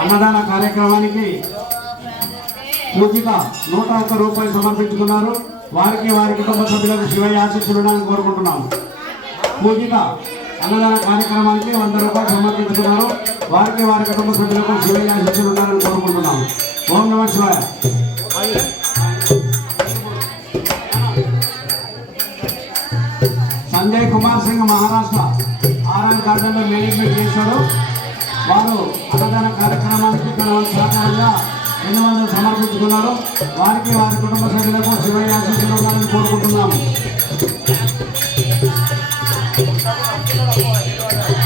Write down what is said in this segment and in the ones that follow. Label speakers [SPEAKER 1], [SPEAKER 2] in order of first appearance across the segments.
[SPEAKER 1] అన్నదాన కార్యక్రమానికి పూజిక నూట ఒక్క రూపాయలు సమర్పించుకున్నారు. వారికి వారి కుటుంబ సభ్యులకు శివయ్య ఆశీస్సులు కోరుకుంటున్నాము. పూజిక అన్నదాన కార్యక్రమానికి వంద రూపాయలు సమర్పించుకున్నారు. వారికి వారి కుటుంబ సభ్యులకు శివయ్య ఆశీస్సులు కోరుకుంటున్నాము. ఓం నమ శివాయ. సంజయ్ కుమార్ సింగ్ మహారాష్ట్ర ఆర్ఆర్ గార్డెన్లో మేనేజ్మెంట్ చేశారు వారు అన్నదాన కార్యక్రమానికి తన వంతు సహకారంగా రెండు వందలు సమర్పించుకున్నారు వారికి వారి కుటుంబ సభ్యులకు శివయ్య ఆశీస్సులు ఉండాలని కోరుకుంటున్నాము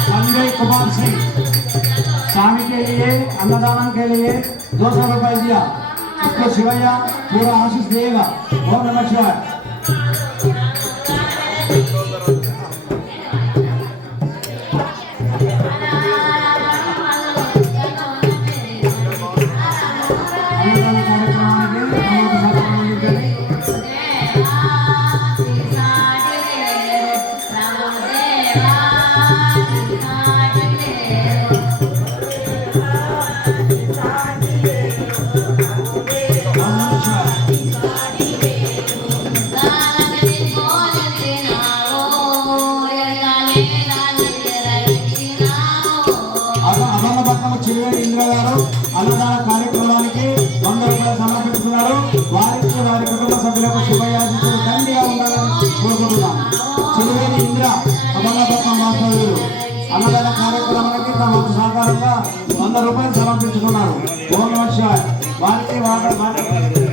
[SPEAKER 1] संजय कुमार सिंह स्वामी के लिए अन्नदान के लिए दो सौ रुपए दिया इसको शिवैया पूरा आशीष देगा ओम नमः అన్నదాన కార్యక్రమానికి తమ సహకారంగా వంద రూపాయలు సమర్పించుకున్నారు. ఓం నమ వారికి వారి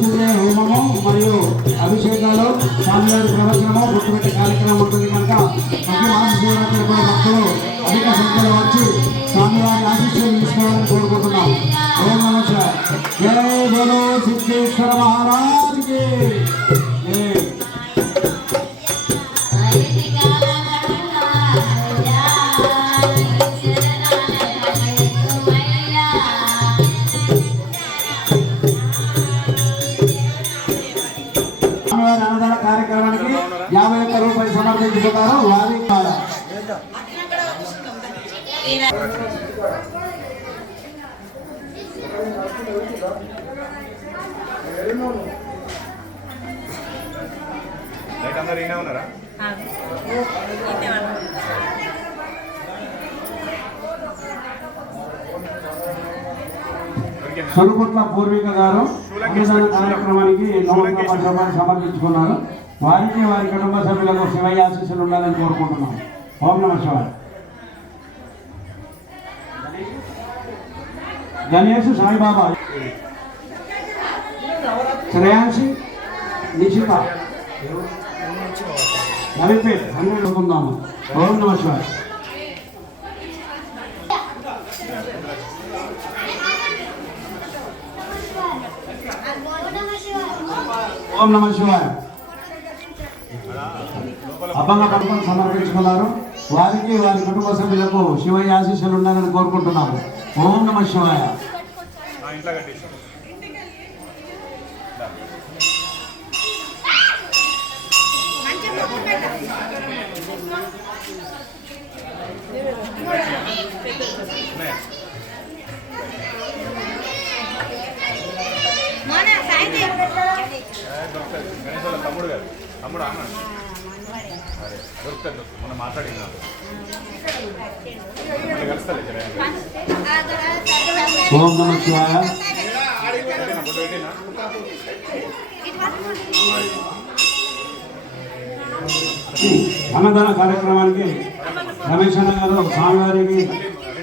[SPEAKER 1] మృత్యుంజయ హోమము మరియు అభిషేకాలు స్వామివారి ప్రవచనము గుర్తుపెట్టే కార్యక్రమం ఉంటుంది కనుక ప్రతి మాస కూడా భక్తులు అధిక సంఖ్యలో వచ్చి స్వామివారి ఆశీస్సులు తీసుకోవాలని కోరుకుంటున్నాం. ఓం నమస్కారం జయ జై సిద్ధేశ్వర మహారాజ్కి. సమర్పించుకున్నారు వారి
[SPEAKER 2] ఉన్నారా?
[SPEAKER 1] సొలుపుట్ల పూర్విక గారు కార్యక్రమానికి సమర్పించుకున్నారు. వారికి వారి కుటుంబ సభ్యులకు శివయ్య ఆశీస్సులు ఉండాలని కోరుకుంటున్నాం. ఓం నమ శివాయ. గణేష్ సాయిబాబా. శ్రేయాంశి నిషిత నవిపేట్ అన్ని అనుకుందాము ఓం నమ శివాయ. ఓం నమ శివాయ. అబ్బంగ పథకం సమర్పించుకున్నారు. వారికి వారి కుటుంబ సభ్యులకు శివయ్య ఆశీస్సులు ఉండాలని కోరుకుంటున్నాము. ఓం నమ శివాయ.
[SPEAKER 2] తమ్ముడు గారు. తమ్ముడు? అన్న దొరుకుతుంది దొరుకుతుంది మొన్న
[SPEAKER 1] ఓం నమ శివాయ అన్నదాన కార్యక్రమానికి రమేష్ అన్న గారు స్వామివారికి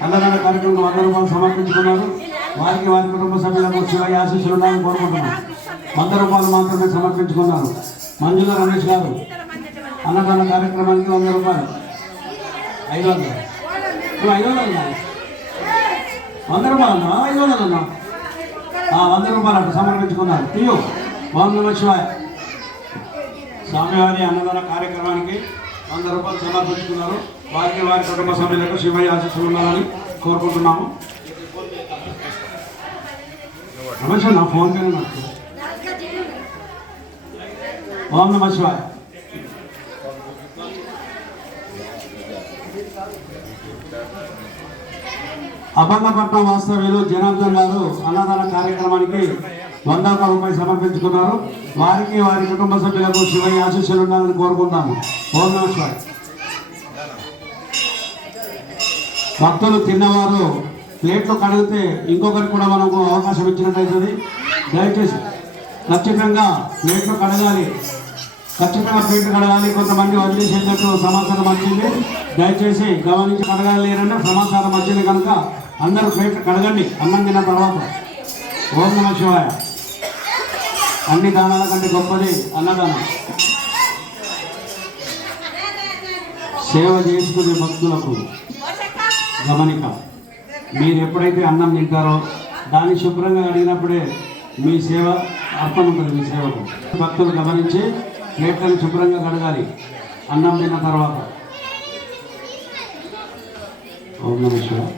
[SPEAKER 1] అన్నదాన కార్యక్రమం వంద రూపాయలు సమర్పించుకున్నారు. వారికి వారి కుటుంబ సభ్యులకు శివయ్య ఆశీస్సులు ఉండాలని కోరుకుంటున్నాం. వంద రూపాయలు మాత్రమే సమర్పించుకున్నారు. మంజుల రమేష్ గారు అన్నదాన కార్యక్రమానికి వంద రూపాయలు. ఐదు వందలు. నువ్వు ఐదు వందలు వంద రూపాయలు అన్నా? ఐదు వందలు అన్నా? వంద రూపాయలు అట్లా సమర్పించుకున్నారు. తీయు. వంద నమ శివాయ స్వామివారి అన్నదాన కార్యక్రమానికి వంద రూపాయలు సమర్పించుకున్నారు. వారికి వారి కుటుంబ సభ్యులకు శివయ్య ఆశీస్సులు ఉండాలని కోరుకుంటున్నాము. నమస్తే నా ఫోన్ పే నాకు. ఓం నమ శివాయ. అభంగపట్నం వాస్తవ్యులు జనార్దన్ గారు అన్నదాన కార్యక్రమానికి వంద రూపాయలు సమర్పించుకున్నారు. వారికి వారి కుటుంబ సభ్యులకు శివయ్య ఆశీస్సులు ఉండాలని కోరుకుంటాము ఓం నమస్కారం భక్తులు తిన్నవారు ప్లేట్లు కడిగితే ఇంకొకరికి కూడా మనకు అవకాశం ఇచ్చినట్టయితుంది దయచేసి ఖచ్చితంగా ప్లేట్లు కడగాలి. ఖచ్చితంగా ప్లేట్లు కడగాలి. కొంతమంది వదిలేసేటట్టు సమాచారం వచ్చింది. దయచేసి గమనించి కడగాలి లేరంటే సమాచారం వచ్చింది కనుక అందరూ ప్లేట్లు కడగండి. అన్నం తిన్న తర్వాత. ఓం నమ శివాయ. అన్ని దానాల కంటే గొప్పది అన్నదానం. సేవ చేసుకునే భక్తులకు గమనిక. మీరు ఎప్పుడైతే అన్నం తింటారో దాన్ని శుభ్రంగా అడిగినప్పుడే మీ సేవ అర్థం ఉంటుంది మీ సేవకు. భక్తులు గమనించి ప్లేట్లను శుభ్రంగా కడగాలి. అన్నం తిన్న తర్వాత. ఓం నమ శివాయ.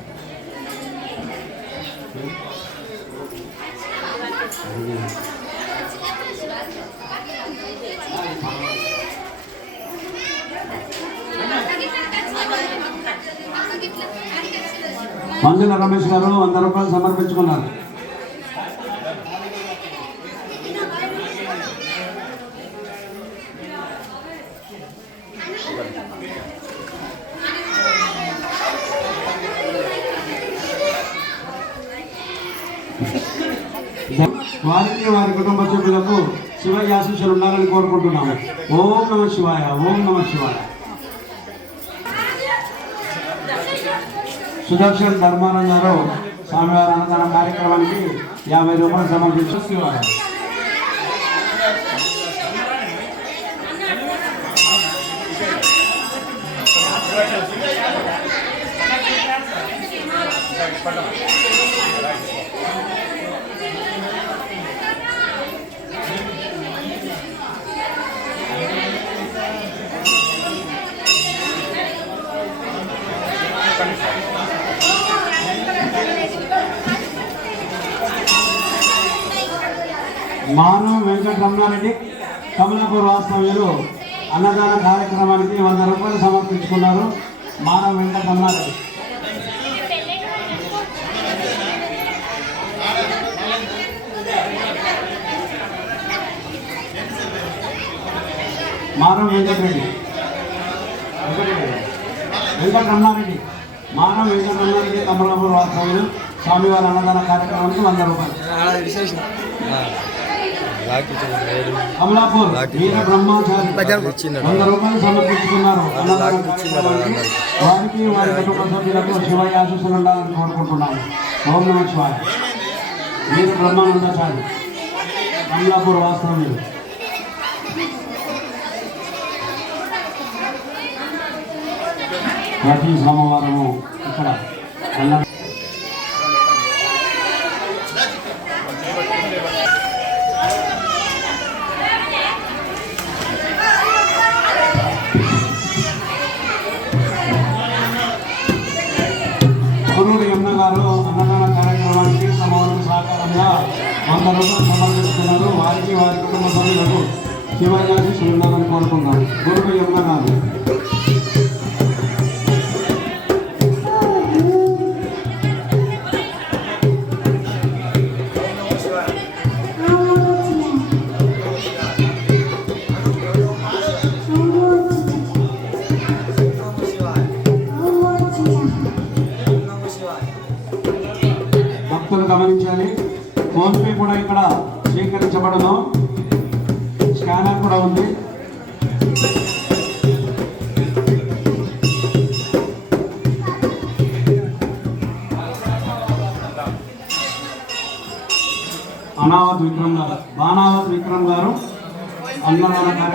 [SPEAKER 1] మంజుల రమేష్ గారు వంద రూపాయలు సమర్పించుకున్నారు. వారికి వారి కుటుంబ సభ్యులకు శివయ్య ఆశీస్సులు ఉండాలని కోరుకుంటున్నాము. ఓం నమ శివాయ ఓం నమ శివాయ. సుదర్శన్ ధర్మానంద గారు స్వామివారి అన్నదాన కార్యక్రమానికి యాభై రూపాయలు సమర్పించు శివాయ. మానవ వెంకట కమలాపూర్ వాస్తవ్యులు అన్నదాన కార్యక్రమానికి వంద రూపాయలు సమర్పించుకున్నారు. మానవ వెంకట మానవ వెంకటరెడ్డి వెంకటరమణారెడ్డి మానవ వెంకటరమణారెడ్డి కమలాపూర్ వాస్తవ్యులు స్వామివారి అన్నదాన కార్యక్రమానికి వంద రూపాయలు. కమలాపూర్ వీర బ్రహ్మాచారి వంద రూపాయలు సమర్పించుకున్నారు. వారికి వారి కుటుంబ సభ్యులకు శివయ్య ఆశీస్సులు ఉండాలని కోరుకుంటున్నాను. ఓం నమ శివాయ. వీర బ్రహ్మానందాచారి కమలాపూర్ వాస్తవ్యులు ప్రతి సోమవారము ఇక్కడ అందరూ రూపాయలు సమర్పిస్తున్నారు వారికి వారి కుటుంబ సభ్యులకు శివయాజీ ఉండాలని కోరుకుంటారు గురువు యమున స్వీకరించబడను. స్కానర్ కూడా ఉంది. అనావత్ విక్రమ్ గారు బాణావత్ విక్రమ్ గారు అన్నదాన కార్యక్రమం